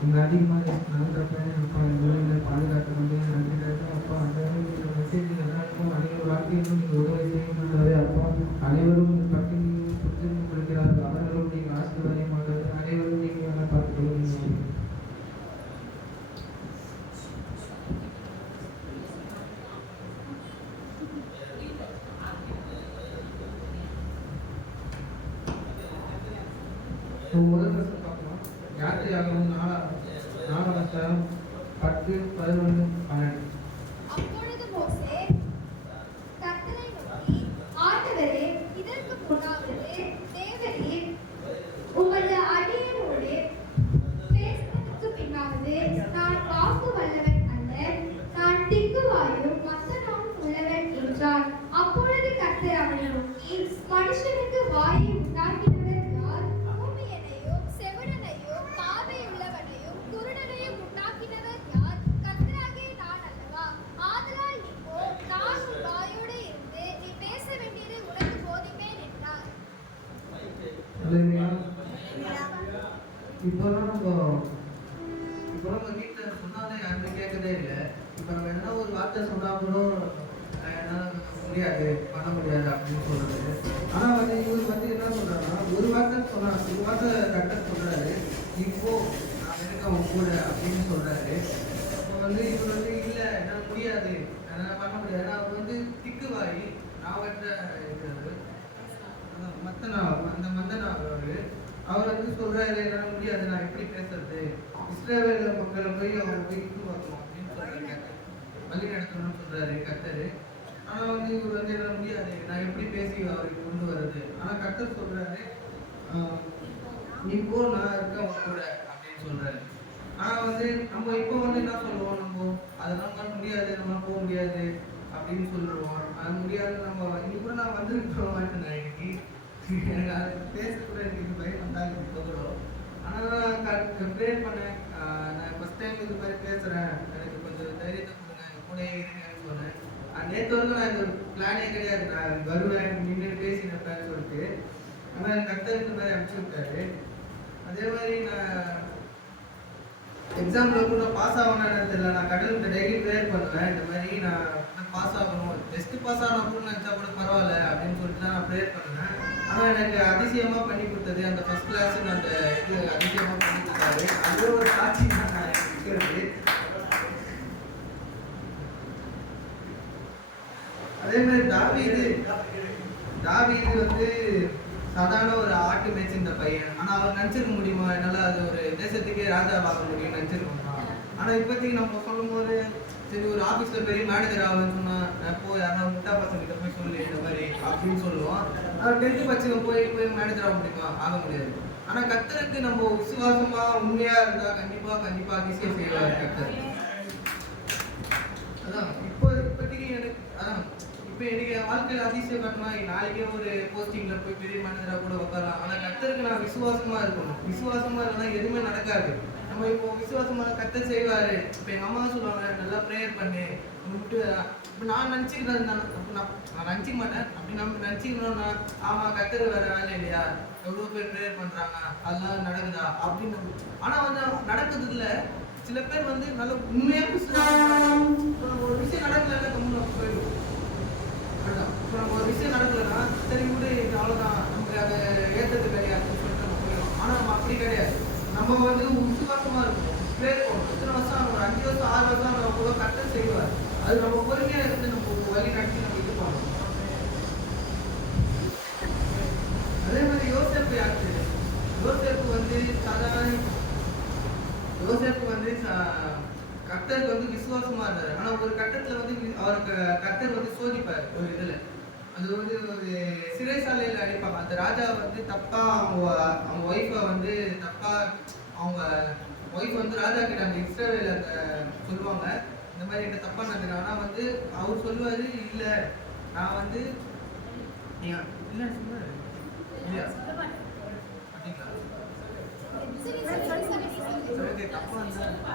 நீங்கள் அதிகமாக நடக்கிறப்ப அப்பா இந்த பாதுகாத்து நன்றி அப்பா அந்த மெசேஜ் எல்லாருக்கும் அனைவரும் வாழ்க்கையிலும் நீங்கள் உதவி செய்யணும்னாலே அப்பா அனைவரும் பற்றி புரிஞ்சு கொடுக்கிறார்கள் அவர்களும் நீங்கள் ஆசீர்வாதமாக அனைவரும் நீங்கள் வேலை பார்த்துக்கொள்ளுங்க. முதல் வருஷம் பார்க்கலாம். யாத்திரையாகவும் 4 10 11 12. அப்பொழுது மோசே கர்த்தரை நோக்கி, ஆண்டவரே, இதற்கு முன்னாவது தேவரீர் உமது அடியேனோடு பேசுவதற்கு பின்னாவது நான் வாக்கு வல்லவன் அல்ல, நான் திக்குவாயும் மத்தனாவும் உள்ளவன் என்றான். அப்பொழுது கர்த்தர் அவனை நோக்கி, மனுஷனுக்கு வாயை உண்டாக்கினவர் யார்? ஊமையனையும் செவிடனையும் பார்வையுள்ளவனையும் குருடனையும் உண்டாக்கினவர் யார்? கர்த்தராகிய நான் அல்லவா? ஆதலால் நீ போ, நான் உன் வாயோடு இருந்து நீ பேச வேண்டியதை உனக்கு போதிப்பேன் என்றார். இப்போலாம் நம்ம வீட்டில் சொன்னாலே யாருமே கேட்கதே இல்லை. இப்போ நம்ம என்ன ஒரு வார்த்தை சொன்னால் கூட என்னால் முடியாது பண்ண முடியாது அப்படின்னு சொல்றது. ஆனால் இவர் என்ன சொல்றாருன்னா, ஒரு வார்த்தை சொன்னார், ஒரு வார்த்தை கரெக்டாக சொல்றாரு, இப்போ நான் எனக்கு அவன் கூட அப்படின்னு சொல்றாரு. இவர் இல்லை என்னால் முடியாது, என்னால் பண்ண முடியாது. அவர் திக்குவாய் நாவற்ற இருக்கிறாரு. அந்த மந்தனா அவர் சொல்றாரு, என்னால் முடியாது, நான் எப்படி பேசுறது, இஸ்ரவேல் மக்களை போய் அவர் போய் இது வரணும் அப்படின்னு சொல்றாரு, வழி நடத்தணும்னு சொல்றாரு கர்த்தர். ஆனா இவர் என்னால் முடியாது, நான் எப்படி பேசி அவருக்கு கொண்டு வர்றது. ஆனா கர்த்தர் சொல்றாரு, நீ போ, நான் இருக்க அவன் கூட அப்படின்னு சொல்றாரு. ஆனா நம்ம இப்போ என்ன சொல்லுவோம், நம்ம அதெல்லாம் பண்ண முடியாது, நம்ம போக முடியாது அப்படின்னு சொல்லுவோம். அது முடியாது, நம்ம இன்னைக்கு கூட நான் வந்துருக்கோம் மாட்டேன். இன்னைக்கு எனக்கு அது பேசக்கூட எனக்கு பயம் வந்தாங்க போகிறோம். ஆனால் நான் ப்ரேயர் பண்ணேன், நான் ஃபஸ்ட் டைம் இது மாதிரி பேசுகிறேன், எனக்கு கொஞ்சம் தைரியத்தை கொடுங்க, கூட இருக்கேன்னு சொன்னேன். நேற்று வரைக்கும் நான் இந்த பிளானே கிடையாது, நான் வருவேன் நின்று பேசினேன் சொல்லிட்டு. ஆனால் எனக்கு கர்த்தர் இந்த மாதிரி அனுப்பிச்சி விட்டாரு. அதே மாதிரி நான் எக்ஸாம்பிள் கூட பாஸ் ஆகணும்னு தெரியல, நான் கடவுள்கிட்ட டெய்லி ப்ரேயர் பண்ணுவேன். இந்த மாதிரி நான் பாஸ் ஆகணும், டெஸ்ட் பாஸ் ஆகணும் கூட நினச்சா கூட பரவாயில்ல அப்படின்னு சொல்லிட்டு தான் நான் ப்ரேயர் பண்ணுவேன். ஆனால் எனக்கு அதிசயமாக பண்ணி கொடுத்தது அந்த ஃபஸ்ட் கிளாஸ், அந்த இது அதிசயமாக பண்ணி கொடுத்தாரு. அது ஒரு சாட்சி தான் நான் இருக்கிறது. அதே மாதிரி தாவீது சாதாரண ஒரு ஆட்டு மேய்ச்சிருந்த பையன். ஆனால் அவர் நினச்சிருக்க முடியுமா, என்னால் அது ஒரு தேசத்துக்கே ராஜா பார்க்க முடியும்னு நினச்சிருக்கோமா? ஆனால் இப்போதைக்கு நம்ம சொல்லும் போது சரி ஒரு ஆஃபீஸில் பெரிய மேனேஜர் ஆகுதுன்னு சொன்னால் எப்போ யாராவது முட்டா பசங்கிட்ட போய் சொல்லி இந்த மாதிரி அப்படின்னு சொல்லுவோம். ஆனால் 10th பட்சம் போய் மேனேஜர் ஆக முடியுமா? ஆக முடியாது. ஆனால் கர்த்தருக்கு நம்ம விசுவாசமாக உண்மையாக இருந்தால் கண்டிப்பாக அதிசயம் செய்வார் கர்த்தர். அதான் இப்போதைக்கு எனக்கு என் வாழ்க்கையில் அதிசயம் காட்டினா நாளைக்கே ஒரு போஸ்டிங்கில் போய் பெரிய மேனேஜராக கூட உட்காரலாம். ஆனால் கர்த்தருக்கு நான் விசுவாசமாக இருக்கணும். விசுவாசமாக இருந்தால் எதுவுமே நடக்காது. நம்ம இப்போ விசுவாசமாக கர்த்தர் செய்வார். இப்போ எங்கள் அம்மா சொல்லுவாங்க, நல்லா ப்ரேயர் பண்ணு விட்டு. இப்போ நான் நினச்சிக்கிறேன், நான் நினச்சிக்க மாட்டேன். அப்படி நம்ம நினச்சிக்கணும்னா ஆமாம் கர்த்தர் வேறு வேலை இல்லையா, எவ்வளோ பேர் ப்ரேயர் பண்ணுறாங்க, அதெல்லாம் நடக்குதா அப்படின்னு. ஆனால் நடக்குது இல்லை. சில பேர் நல்ல உண்மையாக ஒரு விஷயம் நடக்கல கம்முன்னு போயிடும். இப்போ நம்ம ஒரு விஷயம் நடக்கலைன்னா சரி விடு, இது அவ்வளோதான், நமக்கு அதை ஏற்றது கிடையாதுன்னு சொல்லிட்டு நம்ம போயிடும். ஆனால் நம்ம அப்படி கிடையாது. நம்ம விசுவாசமாக இருக்கும், ப்ரேயர் பண்ணணும். எத்தனை வருஷம், ஒரு 5 வருஷம் 6 வருஷம் நம்ம கூட கர்த்தர் செய்வார். அது நம்ம பொறுமையாக இருந்து நம்ம வழி நடத்தி நம்ம இது பண்ணணும். அதே மாதிரி யோசேப்பு யாரு? யோசேப்பு சாதாரண கர்த்தருக்கு விசுவாசமா இருந்தாரு. ஆனா ஒரு கட்டத்துல அவருக்கு கர்த்தர் சோதிப்பாரு. ஒரு இதுல அது ஒரு சிறைசாலையில அடிப்பாங்க. அந்த ராஜா தப்பா அவங்க ஒய்ஃபை தப்பா அவங்க ஒய்ஃப் ராஜா கிட்ட அந்த இஸ்ரவேல் அந்த சொல்லுவாங்க, இந்த மாதிரி என்ன தப்பா நடக்குது. ஆனா அவர் சொல்லுவாரு, இல்ல நான் இல்ல சொல்லுவாரு இல்லையா அப்படிங்களா? தப்பா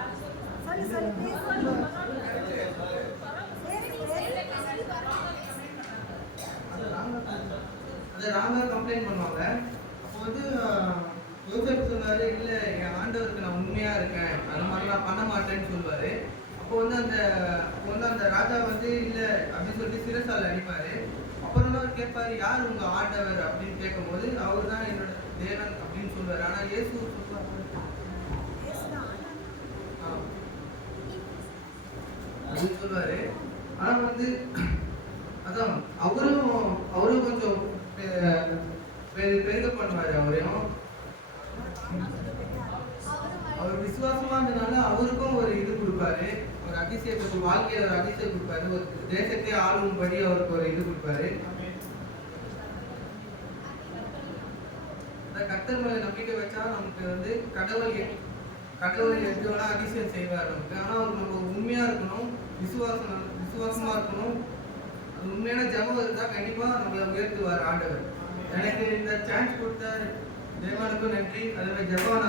ராங்கா கம்ப்ளைண்ட் பண்ணுவாங்க. அப்போ வந்து யோசேப்பு சொன்னாரு, இல்லை என் ஆண்டவருக்கு நான் உண்மையா இருக்கேன், அது மாதிரிலாம் பண்ண மாட்டேன்னு சொல்லுவாரு. அப்போ வந்து அந்த ராஜா வந்து இல்லை அப்படின்னு சொல்லிட்டு சிறைசாலை அடிப்பாரு. அப்புறம் தான் கேட்பாரு, யார் உங்க ஆண்டவர் அப்படின்னு கேட்கும்போது அவர் தான் என்னோட தேவன் அப்படின்னு சொல்லுவாரு. ஆனா இயேசு சொல்லுவாரு அப்படின்னு சொல்லுவாரு. ஆனா வந்து அதான் அவரும் கொஞ்சம் பெருக பண்ணுவாரு. அவர் விசுவாசமா இருந்தனால அவருக்கும் ஒரு இது கொடுப்பாரு, ஒரு அதிசயத்துக்கு வாழ்க்கையில ஒரு அதிசயம் கொடுப்பாரு, ஒரு தேசத்தை ஆளும்படி அவருக்கு ஒரு இது கொடுப்பாரு. கர்த்தர் மேல நம்பிக்கை வச்சா நமக்கு வந்து கடவுள் எதுனா அதிசயம் செய்வார் நமக்கு. ஆனா நம்ம உண்மையா இருக்கணும், விசுவாசமா இருக்கணும். அது உண்மையான ஜெபம் இருந்தா கண்டிப்பா நம்மளை உயர்த்துவார் ஆண்டவர். எனக்கு இந்த சான்ஸ் கொடுத்த தேவனுக்கும் நன்றி. அதே மாதிரி ஜெபம்